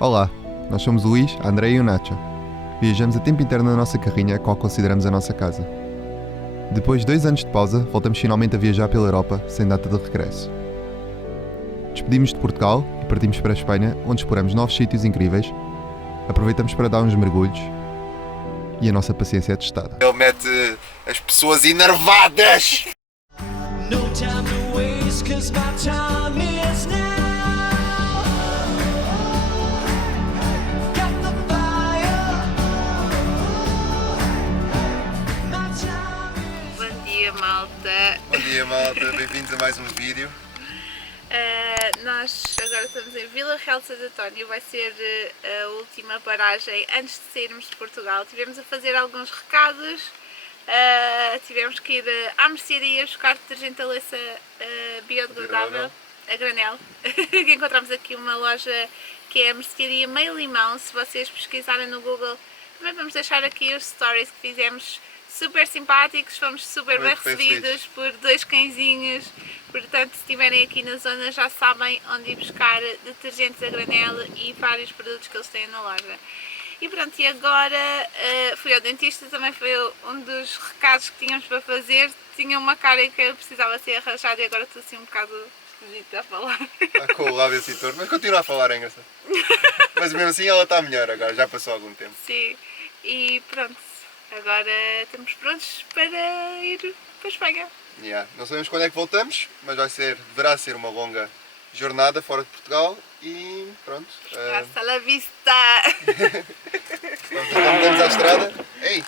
Olá, nós somos o Luís, a André e o Nacho. Viajamos a tempo inteiro na nossa carrinha, a qual consideramos a nossa casa. Depois de 2 anos de pausa, voltamos finalmente a viajar pela Europa, sem data de regresso. Despedimos de Portugal e partimos para a Espanha, onde exploramos novos sítios incríveis, aproveitamos para dar uns mergulhos e a nossa paciência é testada. Ele mete as pessoas enervadas! No time to waste, 'cause my time is now. Got the fire. My time is... Bom dia, malta. Bom dia, malta, bem-vindos a mais um vídeo. Nós agora estamos em Vila Real de Santo António, vai ser a última paragem antes de sairmos de Portugal. Tivemos a fazer alguns recados, tivemos que ir à mercearia buscar detergente de louça biodegradável, a granel, que encontramos aqui uma loja que é a mercearia Meio Limão. Se vocês pesquisarem no Google, também vamos deixar aqui os stories que fizemos, super simpáticos, fomos super bem recebidos por 2 cãezinhos. Portanto, se estiverem aqui na zona já sabem onde ir buscar detergentes a granel e vários produtos que eles têm na loja. E pronto, e agora fui ao dentista, também foi um dos recados que tínhamos para fazer. Tinha uma cara que eu precisava ser arranjada e agora estou assim um bocado esquisita a falar. Está com o lábio assim torto, mas continua a falar, é engraçado. Mas mesmo assim ela está melhor agora, já passou algum tempo. Sim, e pronto, agora estamos prontos para ir para a Espanha. Yeah. Não sabemos quando é que voltamos, mas deverá ser uma longa jornada fora de Portugal e pronto. Hasta la vista! Estamos à estrada. Ei!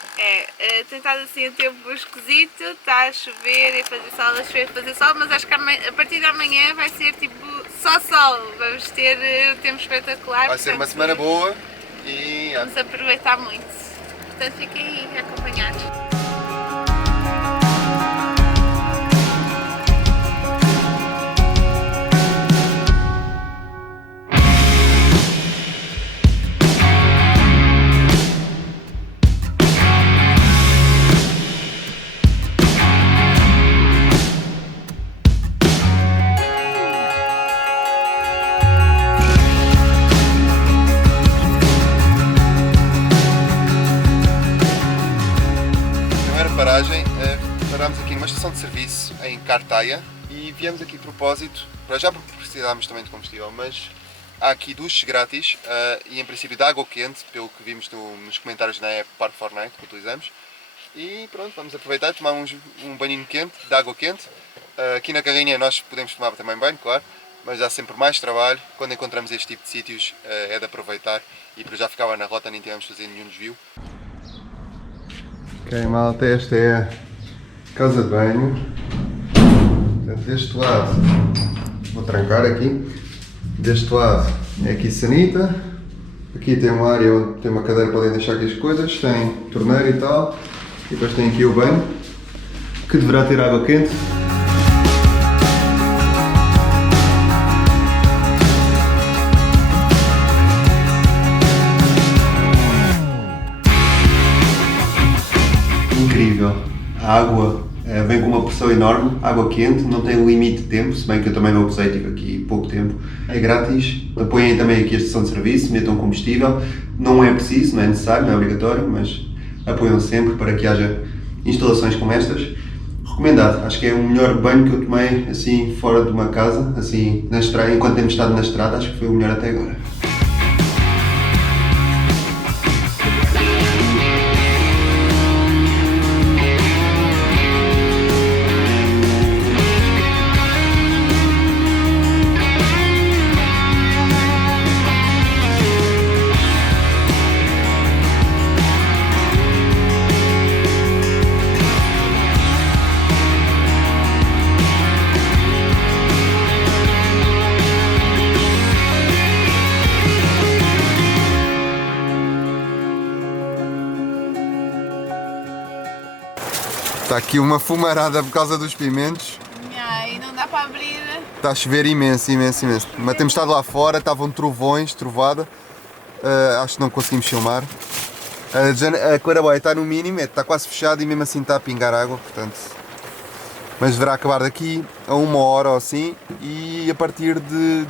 Tem estado assim um tempo esquisito, está a chover e fazer sol, a chover e fazer sol, mas acho que a partir de amanhã vai ser tipo só sol, vamos ter um tempo espetacular. Vai ser uma semana boa e vamos aproveitar muito, portanto fiquem aí a acompanhar. paragem, parámos aqui numa estação de serviço em Cartaya e viemos aqui de propósito, para já porque precisámos também de combustível, mas há aqui duches grátis e em princípio de água quente, pelo que vimos nos comentários na app Park4Night que utilizamos. E pronto, vamos aproveitar e tomar um banhinho quente, de água quente. Aqui na carrinha nós podemos tomar também banho, claro, mas há sempre mais trabalho. Quando encontramos este tipo de sítios é de aproveitar e para já ficava na rota, nem tivemos de fazer nenhum desvio. Ok, malta, esta é a casa de banho. Portanto, deste lado, vou trancar aqui. Deste lado é aqui sanita. Aqui tem uma área onde tem uma cadeira para podem deixar aqui as coisas. Tem torneira e tal. E depois tem aqui o banho, que deverá ter água quente. Incrível, a água vem com uma pressão enorme, água quente, não tem limite de tempo, se bem que eu também não usei, tive aqui pouco tempo. É grátis, apoiem também aqui a estação de serviço, metam combustível, não é preciso, não é necessário, não é obrigatório, mas apoiam sempre para que haja instalações como estas. Recomendado, acho que é o melhor banho que eu tomei assim fora de uma casa, assim na estrada, enquanto temos estado na estrada, acho que foi o melhor até agora. Está aqui uma fumarada por causa dos pimentos. E não dá para abrir. Está a chover imenso, imenso, imenso. Mas temos estado lá fora, estavam trovões, trovada. Acho que não conseguimos filmar. A claraboia está no mínimo, está quase fechado e mesmo assim está a pingar água, portanto. Mas deverá acabar daqui a 1 hora ou assim e a partir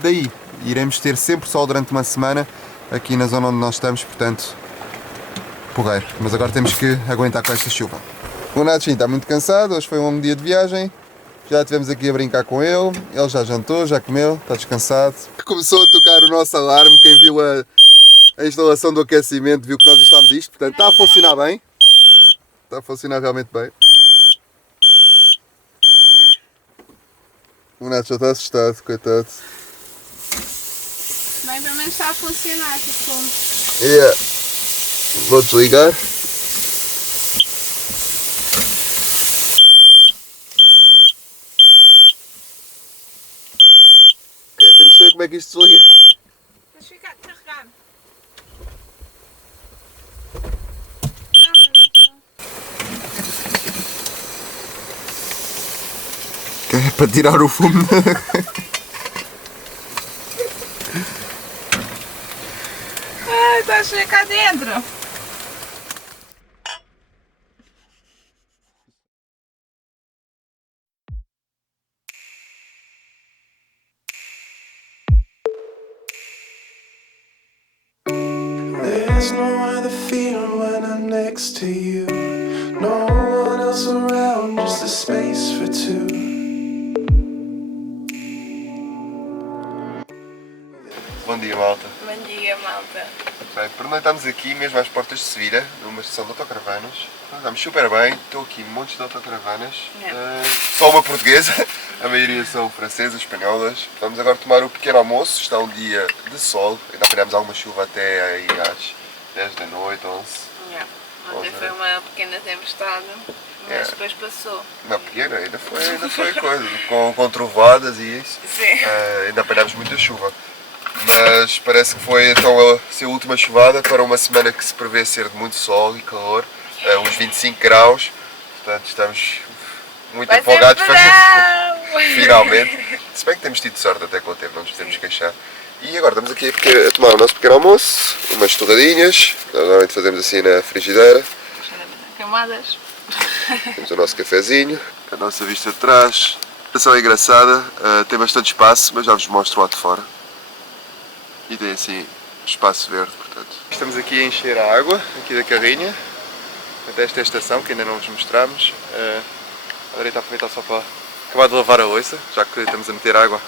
daí iremos ter sempre sol durante uma semana aqui na zona onde nós estamos, portanto, porreiro. Mas agora temos que aguentar com esta chuva. O Nachinho está muito cansado, hoje foi um longo dia de viagem. Já estivemos aqui a brincar com ele, ele já jantou, já comeu, está descansado. Começou a tocar o nosso alarme, quem viu a instalação do aquecimento viu que nós instámos isto, portanto está a funcionar bem. Está a funcionar realmente bem. O Nacho já está assustado, coitado. Bem, pelo menos está a funcionar, tipo. Yeah. Vou desligar. Ok, temos que saber como é que isto desliga. Tens de ficar carregado. É para tirar o fumo. Ai, está a chegar cá dentro. There's no other feeling when I'm next to you. No one else around, just a space for two. Bom dia, malta. Bom dia, malta. Bem, pernoitamos aqui mesmo às portas de Sevilha, numa estação de autocaravanas. Estamos super bem, estou aqui montes de autocaravanas. Só uma portuguesa, a maioria são francesas, espanholas. Vamos agora tomar o pequeno almoço, está um dia de sol, ainda apanhámos alguma chuva até aí às 10 da noite, 11. Ontem foi uma pequena tempestade, mas depois passou. Não, pequena, ainda foi coisa, com trovoadas e isso. Sim. Ainda apanhámos muita chuva. Mas parece que foi então a ser a última chuvada para uma semana que se prevê ser de muito sol e calor, uns 25 graus, portanto estamos muito empolgados finalmente. Se bem que temos tido sorte até com o tempo, não nos podemos queixar. E agora estamos aqui a tomar o nosso pequeno almoço, umas torradinhas, nós normalmente fazemos assim na frigideira. Camadas. Temos o nosso cafezinho, a nossa vista de trás. A estação é engraçada, tem bastante espaço, mas já vos mostro lá de fora. E tem assim espaço verde, portanto. Estamos aqui a encher a água, aqui da carrinha, até esta estação, que ainda não vos mostramos. Agora está a aproveitar só para acabar de lavar a louça, já que estamos a meter água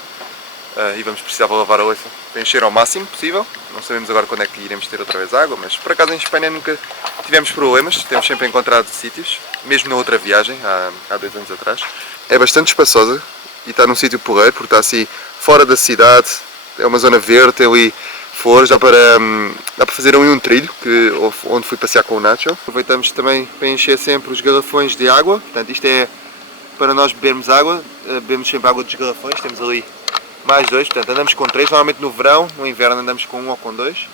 e vamos precisar para lavar a louça, para encher ao máximo possível. Não sabemos agora quando é que iremos ter outra vez água, mas por acaso em Espanha nunca tivemos problemas, temos sempre encontrado sítios, mesmo na outra viagem, há 2 anos atrás. É bastante espaçosa e está num sítio porreiro, porque está assim fora da cidade. É uma zona verde, tem ali flores, dá para fazer um trilho onde fui passear com o Nacho. Aproveitamos também para encher sempre os garrafões de água, portanto isto é para nós bebermos água, bebemos sempre água dos garrafões, temos ali mais 2, portanto andamos com 3, normalmente no verão, no inverno andamos com 1 ou com 2.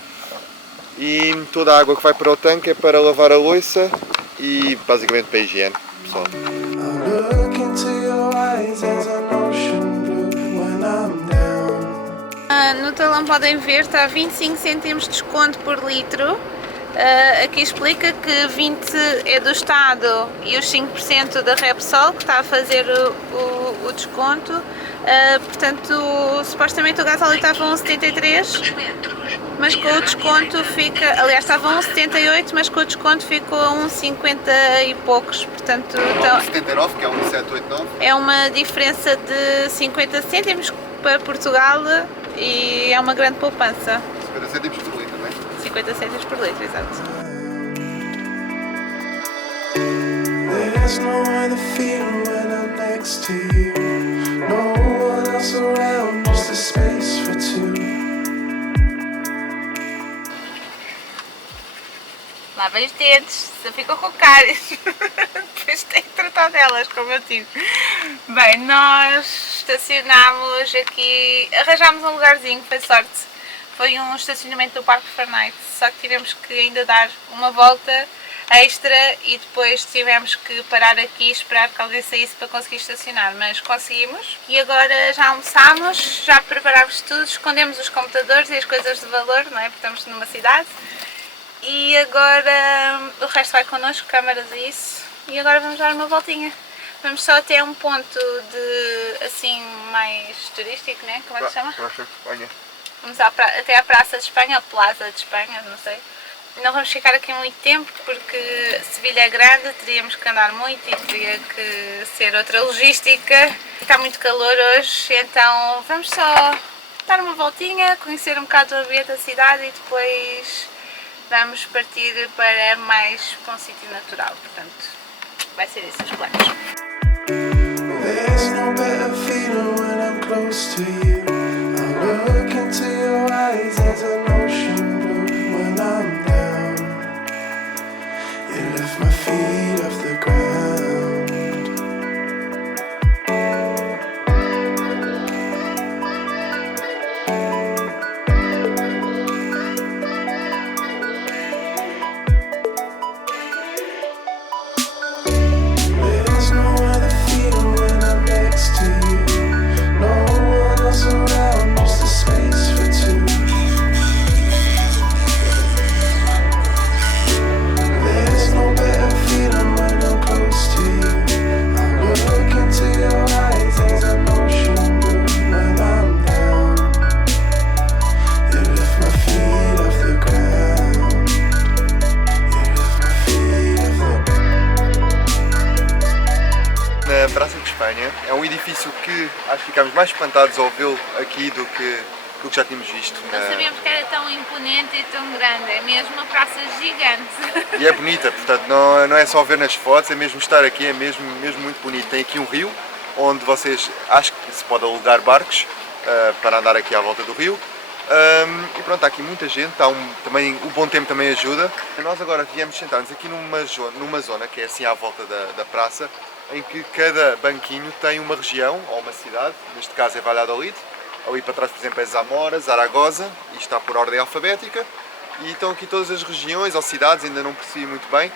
E toda a água que vai para o tanque é para lavar a louça e basicamente para a higiene, pessoal. I look into your eyes as an ocean blue when I'm down. No talão podem ver, está a 25 cêntimos de desconto por litro. Aqui explica que 20 é do Estado e os 5% da Repsol que está a fazer o desconto. Portanto, supostamente o gasóleo estava a 1,73, mas com o desconto fica, aliás estava a 1,78, mas com o desconto ficou a 1,50 e poucos, portanto então, 79, que é 1,789. é uma diferença de 50 cêntimos para Portugal e é uma grande poupança. 50 cêntimos por litro, não é? 50 cêntimos por litro, exato. There's no other feeling when I'm next to you. No one else around, just a space for two. Lavem os dedos, se ficam com cáries, depois tem que tratar delas, como eu tive. Bem, nós estacionámos aqui, arranjámos um lugarzinho, foi sorte. Foi um estacionamento do Parque Farnite, só que tivemos que ainda dar uma volta extra e depois tivemos que parar aqui e esperar que alguém saísse para conseguir estacionar, mas conseguimos. E agora já almoçámos, já preparámos tudo, escondemos os computadores e as coisas de valor, não é? Porque estamos numa cidade. E agora o resto vai connosco, câmaras e isso. E agora vamos dar uma voltinha. Vamos só até um ponto de, assim, mais turístico, né? Como é que se chama? Vamos até à Praça de Espanha, a Plaza de Espanha, não sei. Não vamos ficar aqui muito tempo porque Sevilha é grande, teríamos que andar muito e teria que ser outra logística. Está muito calor hoje, então vamos só dar uma voltinha, conhecer um bocado o ambiente da cidade e depois vamos partir para mais para um sítio natural. Portanto, vai ser esses os planos. There's no better feeling when I'm close to you. I look into your eyes, there's an ocean blue when I'm down. You lift my feet off the ground. There's no other feeling when I'm next to you. No one else around, just a space for two. There's no better feeling when I'm close to you. I look into your eyes, there's an ocean blue when I'm down. You lift my feet off the ground. You lift my feet off the ground. Na Praça de Espanha é um edifício que acho que ficámos mais espantados ao vê-lo aqui do que já tínhamos visto. Não sabíamos que era tão imponente e tão grande, é mesmo uma praça gigante. E é bonita, portanto não é só ver nas fotos, é mesmo estar aqui, é mesmo muito bonito. Tem aqui um rio onde vocês, acho que se pode alugar barcos para andar aqui à volta do rio. E pronto, há aqui muita gente, também, o bom tempo também ajuda. Nós agora viemos sentar-nos aqui numa zona que é assim à volta da praça, em que cada banquinho tem uma região ou uma cidade, neste caso é Valladolid. Ali para trás, por exemplo, é Zamora, Zaragoza, e está por ordem alfabética. E estão aqui todas as regiões ou cidades, ainda não percebi muito bem,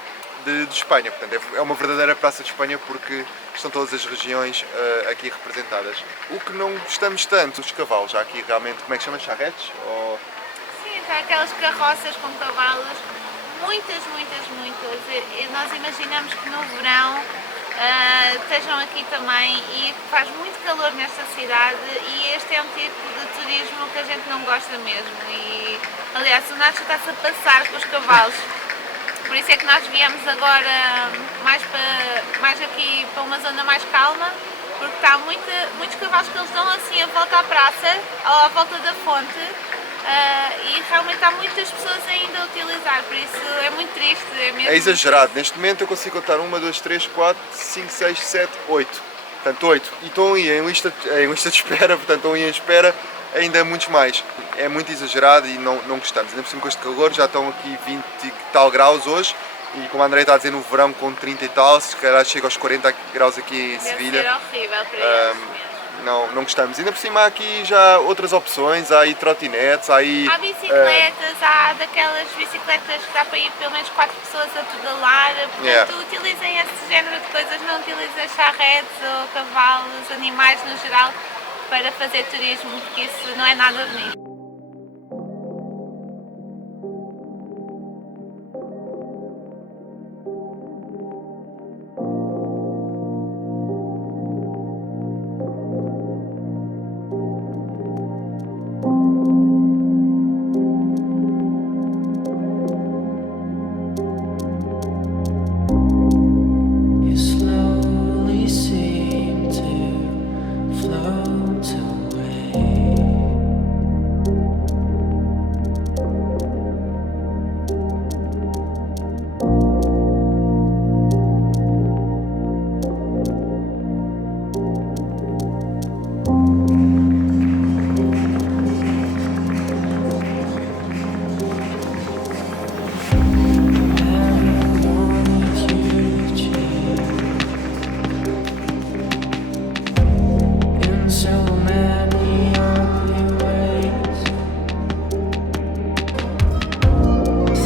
de Espanha. Portanto, é uma verdadeira Praça de Espanha porque estão todas as regiões aqui representadas. O que não gostamos tanto, os cavalos, já aqui realmente, como é que chama? Charretes? Ou... Sim, está aquelas carroças com cavalos, muitas. E nós imaginamos que no verão estejam aqui também e faz muito calor nesta cidade e este é um tipo de turismo que a gente não gosta mesmo. E aliás, o Nacho está-se a passar com os cavalos. Por isso é que nós viemos agora mais aqui para uma zona mais calma, porque está muitos cavalos que eles dão assim a volta à praça, ou à volta da fonte, e realmente há muitas pessoas ainda a utilizar, por isso é muito triste. É mesmo É exagerado, neste momento eu consigo contar 1, 2, 3, 4, 5, 6, 7, 8. Portanto 8. E estão aí em lista de espera, portanto estão aí em espera ainda muitos mais. É muito exagerado e não gostamos. Ainda por cima com este calor, já estão aqui 20 e tal graus hoje. E como a André está a dizer, no verão com 30 e tal, se calhar chega aos 40 graus aqui em Sevilha. Deve ser horrível para eles mesmo. Não gostamos. Ainda por cima há aqui já outras opções, há aí trotinetes, há aí... Há bicicletas, há daquelas bicicletas que dá para ir pelo menos 4 pessoas a pedalar, portanto utilizem esse género de coisas, não utilizem charretes ou cavalos, animais no geral, para fazer turismo, porque isso não é nada bonito. You slowly seem to float away. In so many ugly ways,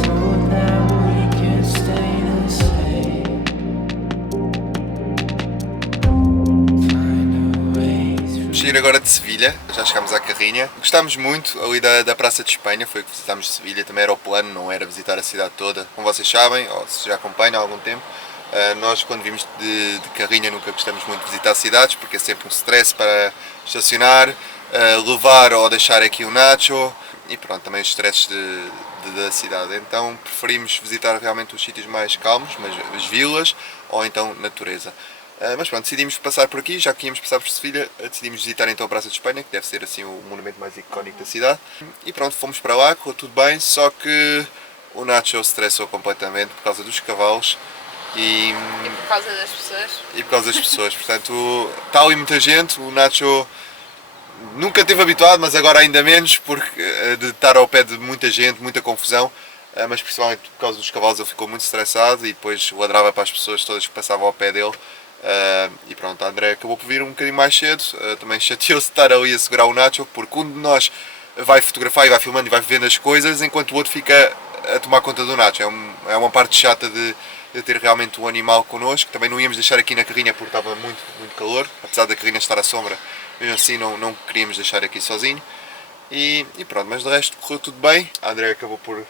thought that we could stay the same. Find a way through. Vamos sair agora de Sevilha, já chegámos à Carrinha. Gostámos muito ali da Praça de Espanha, foi que visitámos Sevilha, também era o plano, não era visitar a cidade toda. Como vocês sabem, ou se já acompanham há algum tempo, nós quando vimos de Carrinha nunca gostamos muito de visitar cidades, porque é sempre um stress para estacionar, levar ou deixar aqui o Nacho e pronto, também os stresses da cidade. Então preferimos visitar realmente os sítios mais calmos, mas as vilas ou então natureza. Mas pronto, decidimos passar por aqui, já que íamos passar por Sevilha, decidimos visitar então a Praça de Espanha, que deve ser assim o monumento mais icónico da cidade. E pronto, fomos para lá, correu tudo bem, só que o Nacho estressou completamente por causa dos cavalos E por causa das pessoas. Portanto, está ali muita gente, o Nacho nunca esteve habituado, mas agora ainda menos, porque de estar ao pé de muita gente, muita confusão, mas principalmente por causa dos cavalos ele ficou muito estressado e depois ladrava para as pessoas todas que passavam ao pé dele. E pronto, a André acabou por vir um bocadinho mais cedo, também chateou-se de estar ali a segurar o Nacho, porque um de nós vai fotografar e vai filmando e vai vendo as coisas, enquanto o outro fica a tomar conta do Nacho. É uma parte chata de ter realmente um animal connosco. Também não íamos deixar aqui na carrinha porque estava muito calor, apesar da carrinha estar à sombra, mesmo assim não queríamos deixar aqui sozinho. E pronto, mas de resto correu tudo bem. A André acabou por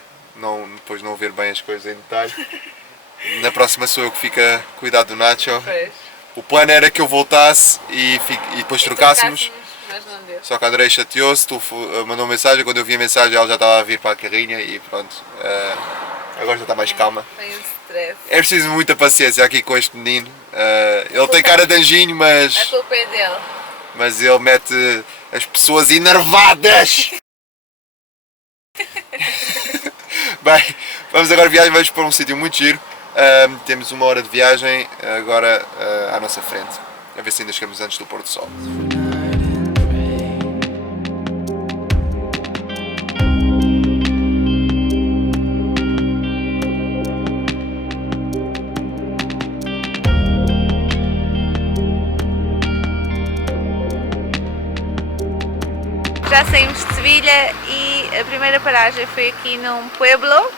depois não ver bem as coisas em detalhe. Na próxima sou eu que fico a cuidar do Nacho. Pois. O plano era que eu voltasse e depois trocássemos. Mas não deu. Só que a André chateou-se, mandou uma mensagem, quando eu vi a mensagem ela já estava a vir para a carrinha e pronto. Agora já está mais calma. Tem um stress. É preciso muita paciência aqui com este menino. Ele tem cara de anjinho, A culpa é dele. mas ele mete as pessoas enervadas. Bem, vamos agora viagem, vamos para um sítio muito giro. Temos 1 hora de viagem agora à nossa frente. A ver se ainda chegamos antes do pôr do sol. Já saímos de Sevilha e a primeira paragem foi aqui num pueblo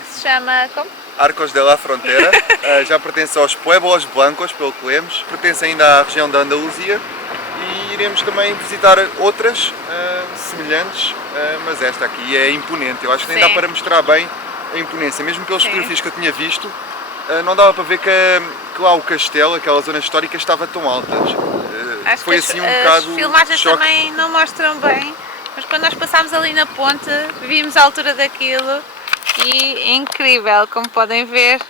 que se chama como? Arcos de la Frontera, já pertence aos Pueblos Blancos, pelo que lemos, pertence ainda à região da Andaluzia e iremos também visitar outras semelhantes, mas esta aqui é imponente, eu acho que nem Sim. dá para mostrar bem a imponência, mesmo pelas Sim. fotografias que eu tinha visto, não dava para ver que lá o castelo, aquela zona histórica, estava tão alta. Acho Foi que assim um as bocado filmagens choque. também não mostram bem, mas quando nós passámos ali na ponte, vimos a altura daquilo e é incrível, como podem ver,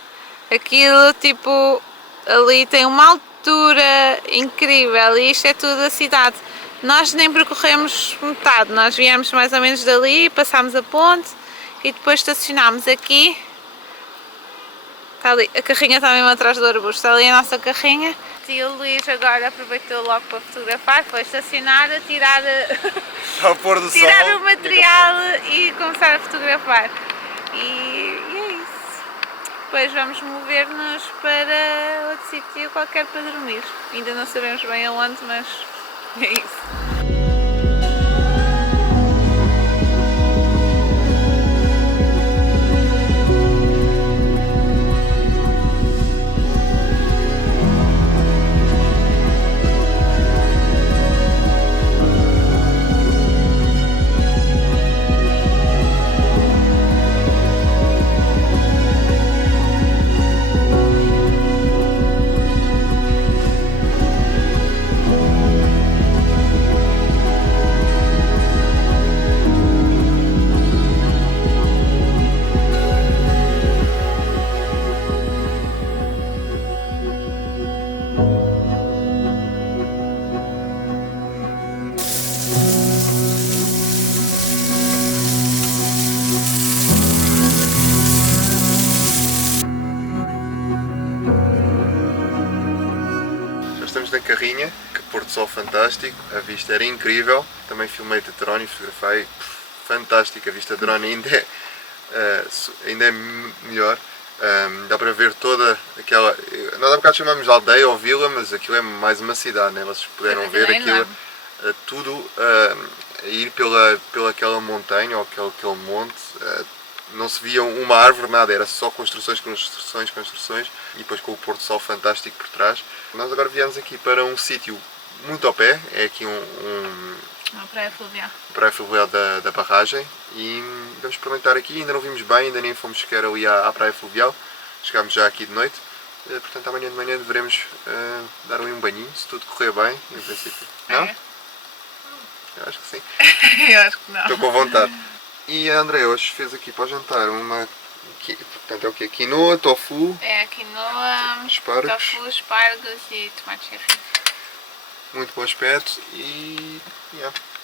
aquilo tipo, ali tem uma altura incrível e isto é tudo a cidade. Nós nem percorremos metade, nós viemos mais ou menos dali, passámos a ponte e depois estacionámos aqui. Está ali, a carrinha está mesmo atrás do arbusto, está ali a nossa carrinha. E o Luís agora aproveitou logo para fotografar, foi estacionar, tirar Ao pôr do sol. o material e começar a fotografar. E é isso. Depois vamos mover-nos para outro sítio qualquer para dormir. Ainda não sabemos bem aonde, mas é isso. Estamos na carrinha, que pôr do sol fantástico, a vista era incrível, também filmei de drone e fotografei, fantástico, a vista de drone ainda é melhor, dá para ver toda aquela, nós há bocado chamamos de aldeia ou vila, mas aquilo é mais uma cidade, né? Vocês puderam ver aquilo, tudo a ir pela aquela montanha ou aquele monte. Não se via uma árvore, nada, era só construções e depois com o pôr do sol fantástico por trás. Nós agora viemos aqui para um sítio muito ao pé, é aqui Uma praia fluvial. praia fluvial da barragem e vamos experimentar aqui, ainda não vimos bem, ainda nem fomos sequer ali à praia fluvial, chegámos já aqui de noite, portanto amanhã de manhã deveremos dar ali um banhinho, se tudo correr bem, em princípio. Não? Eu acho que sim. Eu acho que não. Estou com vontade. E a André hoje fez aqui para o jantar uma... Portanto, é o quê? Quinoa, tofu, É quinoa, espargos. tofu, espargos e tomate cherry. Muito bom aspecto e...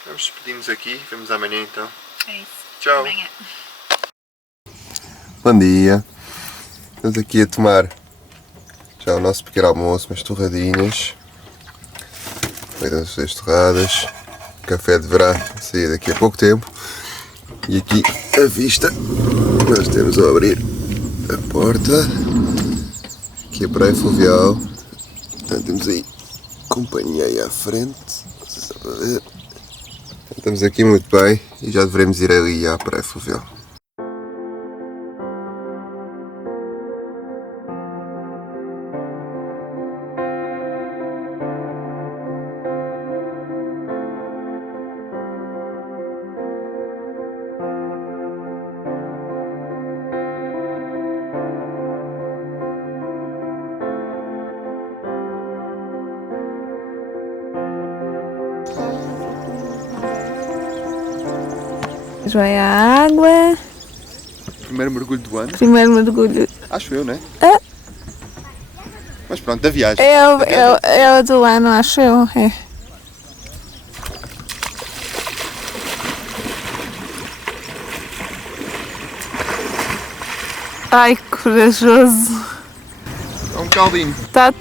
vamos despedir-nos aqui. Vemos amanhã então. É isso. Tchau. Amanhã. Bom dia. Estamos aqui a tomar já o nosso pequeno almoço, umas torradinhas. As torradas. Café deverá sair daqui a pouco tempo. E aqui a vista, nós temos ao abrir a porta. Aqui a praia fluvial. Portanto, temos aí companhia aí à frente. Vocês estão a ver. Estamos aqui muito bem e já devemos ir ali à praia fluvial. Vai a água. Primeiro mergulho do ano, Primeiro mergulho. acho eu, não é? É. Mas pronto, da viagem. É o do ano, acho eu. É. Ai, que corajoso. É um caldinho. Tá.